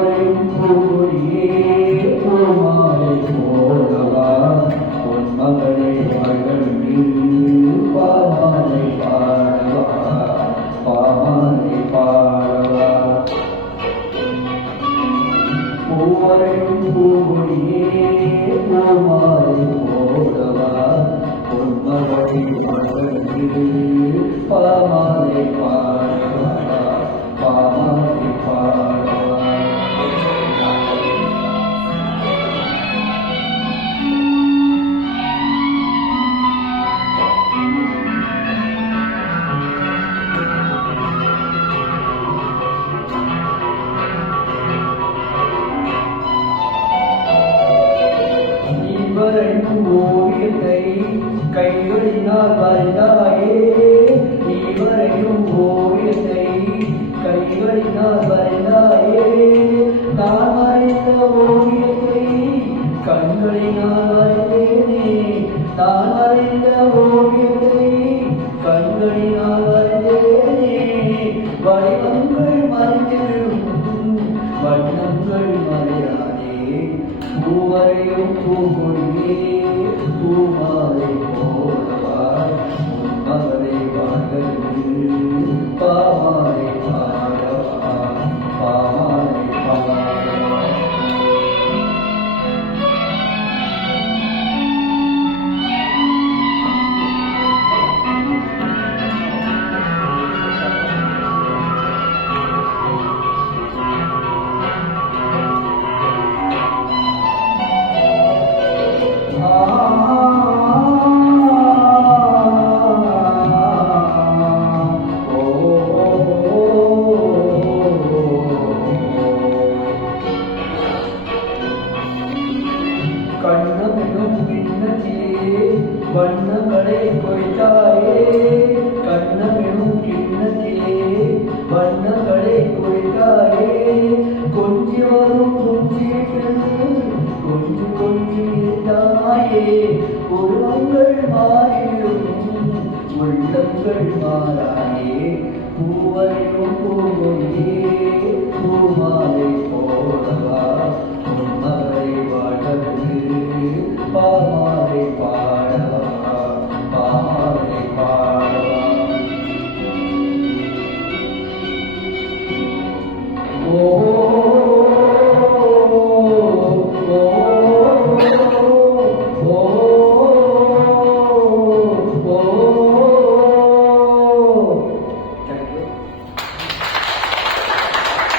பூவரையும் பூவொழியே பூமாலை போலவா உன் மகளே மகள் பாமாலை பாடவா பாமாலை பாடவா பூவரையும் பூவொழியே பூமாலை போலவா உன் மகளே மகள் பாமாலை பாடவா பாமாலை பாடவா இவரையும் ஓவியத்தை கைகளினால் வரைந்தாயே இவரையும் ஓவியத்தை கைகளினால் வரைந்தாயே நான் வரைந்த ஓவியத்தை கண்களினால் வரைந்தேனே நான் வரைந்த ஓவியத்தை கண்களினால் வரைந்தேனே வடிவங்கள் மறைந்திடும் வண்ணங்கள் மறையாதே பூவரையும் பூங்கொடியே பூமாலை போலவா உன் மகளை வாழ்களில் பாமாலை பாடவா பாமாலை பாடவா கண்ணமெனும் கிண்ணத்திலே வண்ணங்களை கொய்தாயே கண்ணமெனும் கிண்ணத்திலே வண்ணங்களை கொய்தாயே கொஞ்சி வரும் கொஞ்சி கொஞ்சி இருந்தாயே உருவங்கள் மாறிடும் உள்ளங்கள் மாறாயே பூவரையும் பூவும்